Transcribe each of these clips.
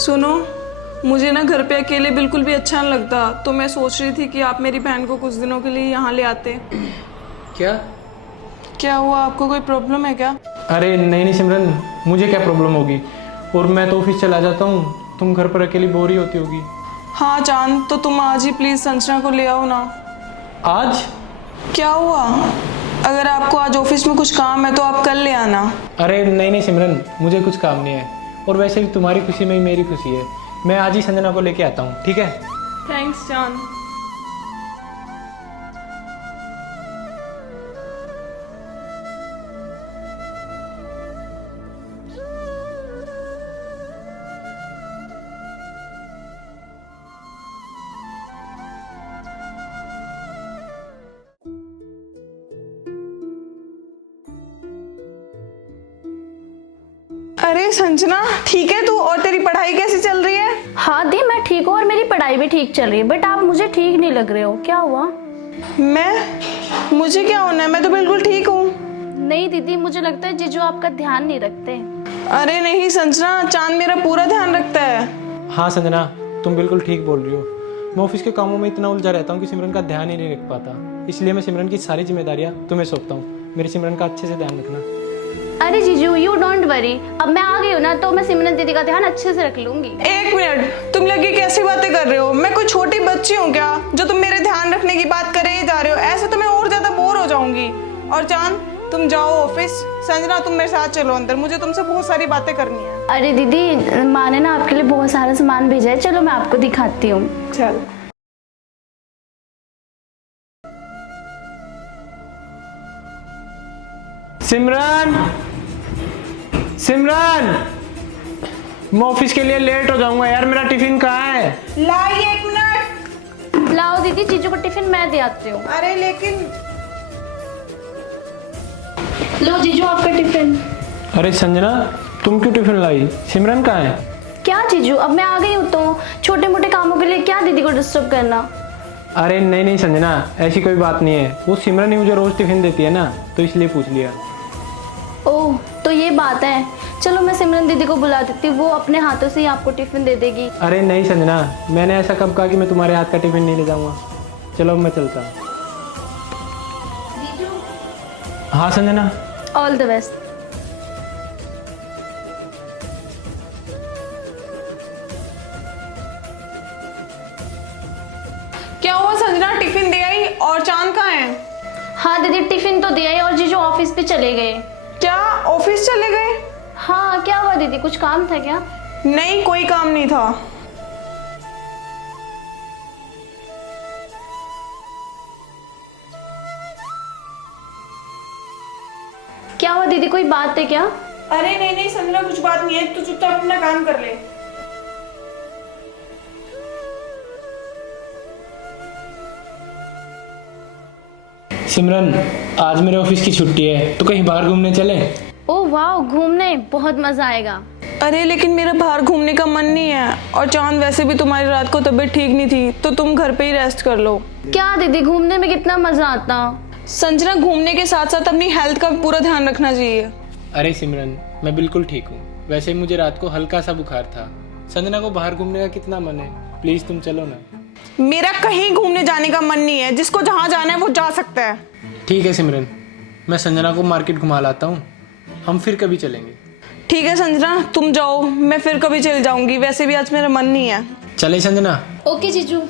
सुनो, मुझे ना घर पे अकेले बिल्कुल भी अच्छा नहीं लगता, तो मैं सोच रही थी कि आप मेरी बहन को कुछ दिनों के लिए यहाँ ले आते। क्या? क्या हुआ, आपको कोई प्रॉब्लम है क्या? अरे नहीं नहीं सिमरन, मुझे क्या प्रॉब्लम होगी। और मैं तो ऑफिस चला जाता हूँ, तुम घर पर अकेली बोर ही होती होगी। हाँ चांद, तो तुम आज ही प्लीज़ संजना को ले आओ ना। आज? क्या हुआ? अगर आपको आज ऑफिस में कुछ काम है तो आप कल ले आना। अरे नहीं नहीं सिमरन, मुझे कुछ काम नहीं है, और वैसे भी तुम्हारी खुशी में ही मेरी खुशी है। मैं आज ही संजना को लेके आता हूँ, ठीक है? थैंक्स चांद। अरे संजना, ठीक है तू? और तेरी पढ़ाई कैसी चल रही है? हाँ दी, मैं ठीक हूँ और मेरी पढ़ाई भी ठीक चल रही है, बट आप मुझे ठीक नहीं लग रहे हो, क्या हुआ? मुझे क्या होना है, मैं तो बिल्कुल ठीक हूँ। नहीं दीदी, मुझे लगता है जीजू आपका ध्यान नहीं रखते। अरे नहीं संजना, चांद मेरा पूरा ध्यान रखता है। हाँ संजना, तुम बिल्कुल ठीक बोल रही हो। मैं ऑफिस के कामों में इतना उलझा रहता हूँ कि सिमरन का ध्यान ही नहीं रख पाता। इसलिए मैं सिमरन की सारी जिम्मेदारियाँ तुम्हें सौंपता हूँ। मेरी सिमरन का अच्छे से ध्यान रखना। अरे जीजू, यू डोंट वरी, अब मैं आ गई हूँ ना, तो मैं सिमरन दीदी का ध्यान अच्छे से रख लूंगी। एक मिनट, तुम लगी कैसी बातें कर रहे हो? मैं कोई छोटी बच्ची हूँ क्या जो तुम मेरे ध्यान रखने की बात करे ही जा रहे हो? ऐसे तो मैं और ज्यादा बोर हो जाऊंगी। और चांद, तुम जाओ ऑफिस। संजना, तुम मेरे साथ चलो अंदर, मुझे तुमसे बहुत सारी बातें करनी है। अरे दीदी, माँ ने ना आपके लिए बहुत सारा सामान भेजा है, चलो मैं आपको दिखाती हूँ। चल। सिमरन, सिमरन, मैं ऑफिस के लिए लेट हो जाऊंगा यार। मेरा टिफिन कहाँ है? लाई, एक मिनट। लाओ दीदी, जीजू को टिफिन मैं दे आती हूँ। अरे लेकिन लो जीजू आपका टिफिन। अरे संजना, तुम क्यों टिफिन लाई? सिमरन कहाँ है? क्या जीजू, अब मैं आ गई हूँ तो छोटे मोटे कामों के लिए क्या दीदी को डिस्टर्ब करना। अरे नहीं नहीं संजना, ऐसी कोई बात नहीं है। वो सिमरन ही मुझे रोज टिफिन देती है ना, तो इसलिए पूछ लिया। ओह, तो ये बात है। चलो मैं सिमरन दीदी को बुला देती हूँ, वो अपने हाथों से ही आपको टिफिन दे देगी। अरे नहीं संजना, मैंने ऐसा कब कहा कि मैं तुम्हारे हाथ का टिफिन नहीं ले जाऊंगा। चलो मैं चलता हूँ। हाँ संजना। All the best. क्या हुआ संजना, टिफिन दे आई? और चांद कहाँ है? हाँ दीदी, टिफिन तो दिया ही, और जीजू ऑफिस पे चले गए। क्या ऑफिस चले गए? हाँ, क्या हुआ दीदी, कुछ काम था क्या? नहीं, कोई काम नहीं था। क्या हुआ दीदी, कोई बात है क्या? अरे नहीं नहीं संजना, कुछ बात नहीं है, तू चुपचाप अपना काम कर ले। सिमरन, आज मेरे ऑफिस की छुट्टी है, तो कहीं बाहर घूमने चले? ओह वाह, घूमने बहुत मजा आएगा। अरे लेकिन मेरा बाहर घूमने का मन नहीं है। और चांद, वैसे भी तुम्हारी रात को तबीयत ठीक नहीं थी, तो तुम घर पे ही रेस्ट कर लो। क्या दीदी, घूमने में कितना मजा आता। संजना, घूमने के साथ साथ अपनी हेल्थ का पूरा ध्यान रखना चाहिए। अरे सिमरन, मैं बिल्कुल ठीक हूँ। वैसे मुझे रात को हल्का सा बुखार था। संजना को बाहर घूमने का कितना मन है, प्लीज तुम चलो ना। मेरा कहीं घूमने जाने का मन नहीं है। जिसको जहाँ जाना है वो जा सकता है। ठीक है सिमरन, मैं संजना को मार्केट घुमा लाता हूँ, हम फिर कभी चलेंगे। ठीक है संजना, तुम जाओ, मैं फिर कभी चल जाऊंगी। वैसे भी आज मेरा मन नहीं है। चले संजना? ओके जीजू।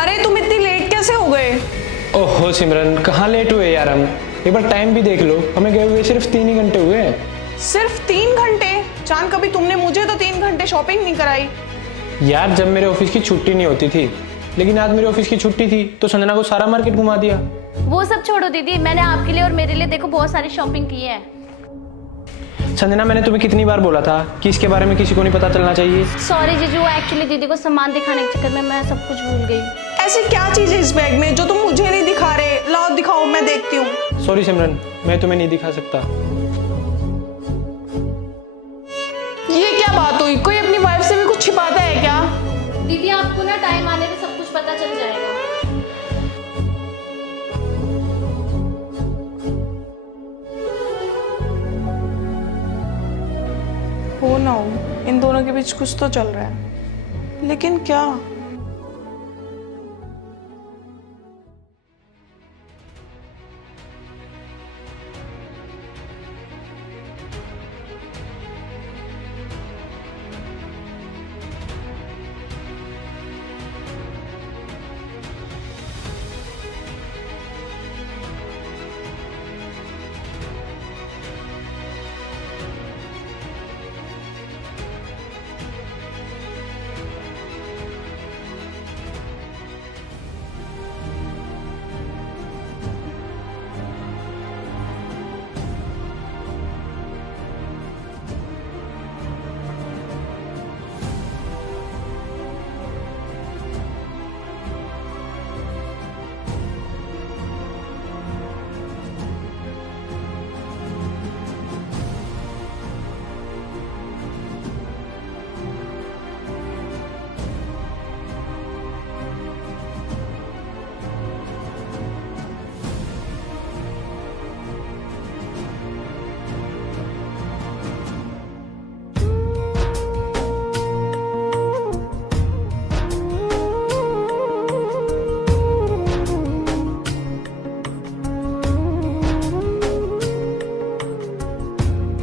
अरे तुम इतनी लेट कैसे हो गए? ओहो सिमरन, कहाँ लेट हुए यार हम। एक बार टाइम भी देख लो, हमें गए हुए सिर्फ 3 ही घंटे हुए हैं। सिर्फ 3 घंटे? चांद, कभी तुमने मुझे तो 3 घंटे शॉपिंग नहीं कराई। यार, जब मेरे ऑफिस की छुट्टी नहीं होती थी, लेकिन आज मेरे ऑफिस की छुट्टी थी, तो संजना को सारा मार्केट घुमा दिया। वो सब छोड़ो दीदी, मैंने आपके लिए और मेरे लिए देखो बहुत सारी शॉपिंग की है। संजना, मैंने तुम्हें कितनी बार बोला था कि इसके बारे में किसी को नहीं पता चलना चाहिए। सॉरी जीजू, एक्चुअली दीदी को सामान दिखाने के चक्कर में मैं सब कुछ भूल गई। ऐसी क्या चीज है इस बैग में जो तुम मुझे नहीं दिखा रहे? लाओ दिखाओ, मैं देखती हूँ। सॉरी सिमरन, मैं तुम्हें नहीं दिखा सकता। ये क्या बात हुई? कोई अपनी वाइफ से भी कुछ छिपाता है क्या? दीदी आपको ना टाइम आने पे सब कुछ पता चल जाएगा। हो ना हो, इन दोनों के बीच कुछ तो चल रहा है, लेकिन क्या?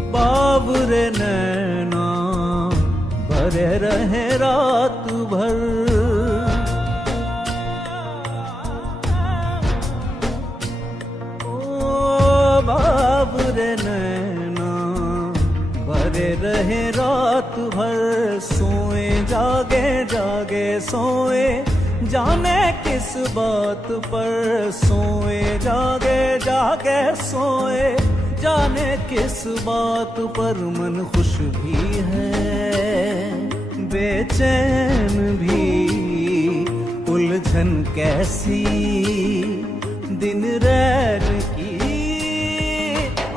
बाबरे नैना भरे रहे रात भर, ओ बाबरे नैना भरे रहे रात भर, सोए जागे जागे सोए जाने किस बात पर, सोए जागे जागे सोए जाने किस बात पर, मन खुश भी है बेचैन भी, उलझन कैसी दिन रैन की,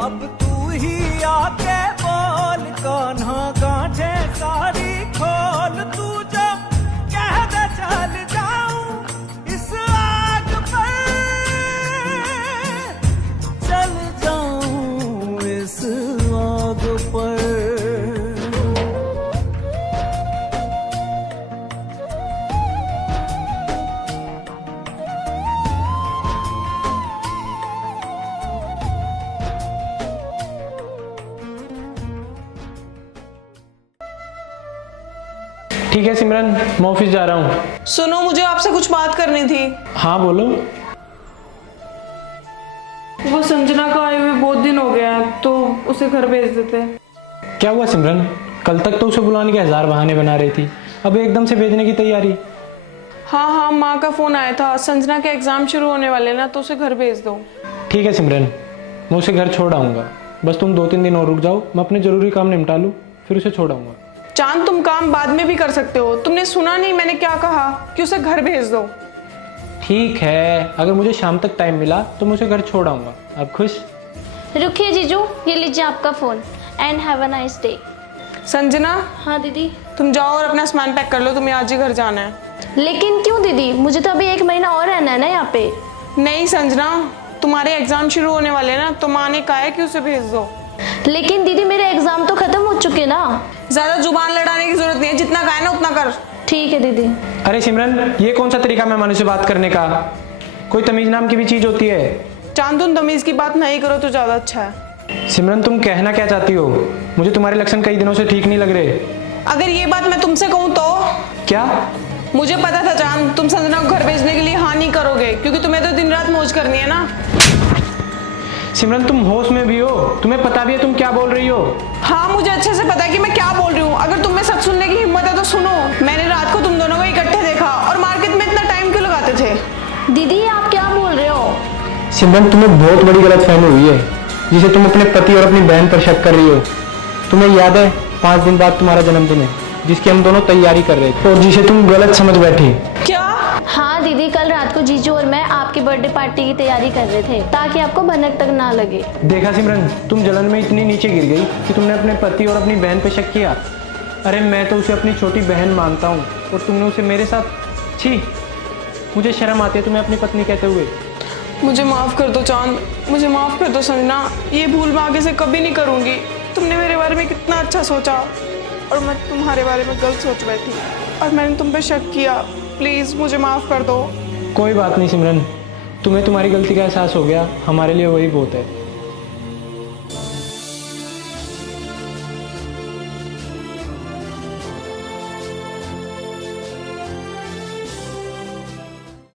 अब तू ही आके बोल कान्हा गांठे सारी खोल, तू जब कह दे चल जाऊं इस आग पर, चल जाऊं इस आग पर। ठीक है सिमरन, मैं ऑफिस जा रहा हूँ। सुनो, मुझे आपसे कुछ बात करनी थी। हाँ बोलो। वो संजना का आए हुए बहुत दिन हो गया है, तो उसे घर भेज देते। क्या हुआ सिमरन? कल तक तो उसे बुलाने के 1000 बहाने बना रही थी, अब एकदम से भेजने की तैयारी? हाँ हाँ, माँ का फोन आया था, संजना के एग्जाम शुरू होने वाले ना, तो उसे घर भेज दो। ठीक है सिमरन, मैं उसे घर छोड़ आऊँगा, बस तुम 2-3 दिन और रुक जाओ, मैं अपने ज़रूरी काम निपटा लूँ, फिर उसे छोड़ आऊँगा। चांद, तुम काम बाद में भी कर सकते हो। तुमने सुना नहीं मैंने क्या कहा कि उसे घर भेज दो? ठीक है, अगर मुझे शाम तक टाइम मिला तो मैं उसे घर छोड़ आऊँगा। आप खुश? रुकिए जीजू, ये लीजिए आपका phone and have a nice day. Sanjana, हाँ दीदी। तुम जाओ और अपना सामान पैक कर लो, तुम्हें आज ही घर जाना है। लेकिन क्यों दीदी, मुझे तो अभी 1 महीना और रहना है ना यहाँ पे। नहीं संजना, तुम्हारे एग्जाम शुरू होने वाले ना, तो माँ ने कहा है कि उसे भेज दो। लेकिन दीदी मेरे एग्जाम तो खत्म हो चुके ना। ज्यादा जुबान लड़ाने की जरूरत नहीं है, जितना कहा है ना उतना कर। ठीक है दीदी। अरे सिमरन, ये कौन सा तरीका मेहमानों से बात करने का? कोई तमीज नाम की भी चीज़ होती है। चांद, तुम तमीज की बात नहीं करो तो ज्यादा अच्छा है। सिमरन, तुम कहना क्या चाहती हो? मुझे तुम्हारे लक्षण कई दिनों से ठीक नहीं लग रहे। अगर ये बात मैं तुमसे कहूँ तो? क्या? मुझे पता था चांद, तुम संजना को घर भेजने के लिए हाँ नहीं करोगे, क्योंकि तुम्हें तो दिन रात मौज करनी है ना। सिमरन, तुम होश में भी हो? तुम्हें पता भी है तुम क्या बोल रही हो? हाँ, मुझे अच्छे से पता है कि मैं क्या बोल रही हूँ। अगर तुम्हें सच सुनने की हिम्मत है तो सुनो। मैंने रात को तुम दोनों को इकट्ठे देखा, और मार्केट में इतना टाइम क्यों लगाते थे? दीदी आप क्या बोल रहे हो? सिमरन, तुम्हें बहुत बड़ी गलतफहमी हुई है, जिसे तुम अपने पति और अपनी बहन पर शक कर रही हो। तुम्हें याद है 5 दिन बाद तुम्हारा जन्मदिन है, जिसकी हम दोनों तैयारी कर रहे थे और जिसे तुम गलत समझ बैठी। क्या? हाँ दीदी, कल रात को जीजू और मैं आपकी बर्थडे पार्टी की तैयारी कर रहे थे ताकि आपको भनक तक ना लगे। देखा सिमरन, तुम जलन में इतनी नीचे गिर गई कि तुमने अपने पति और अपनी बहन पे शक किया। अरे मैं तो उसे अपनी छोटी बहन मानता हूँ और तुमने उसे मेरे साथ। छी, मुझे शर्म आती है तुम्हें अपनी पत्नी कहते हुए। मुझे माफ़ कर दो चांद, मुझे माफ़ कर दो संजना, ये भूल मैं आगे से कभी नहीं करूँगी। तुमने मेरे बारे में कितना अच्छा सोचा और मैं तुम्हारे बारे में गलत सोच बैठी और मैंने तुम पे शक किया। प्लीज़ मुझे माफ़ कर दो। कोई बात नहीं सिमरन, तुम्हें तुम्हारी गलती का एहसास हो गया, हमारे लिए वही बहुत है।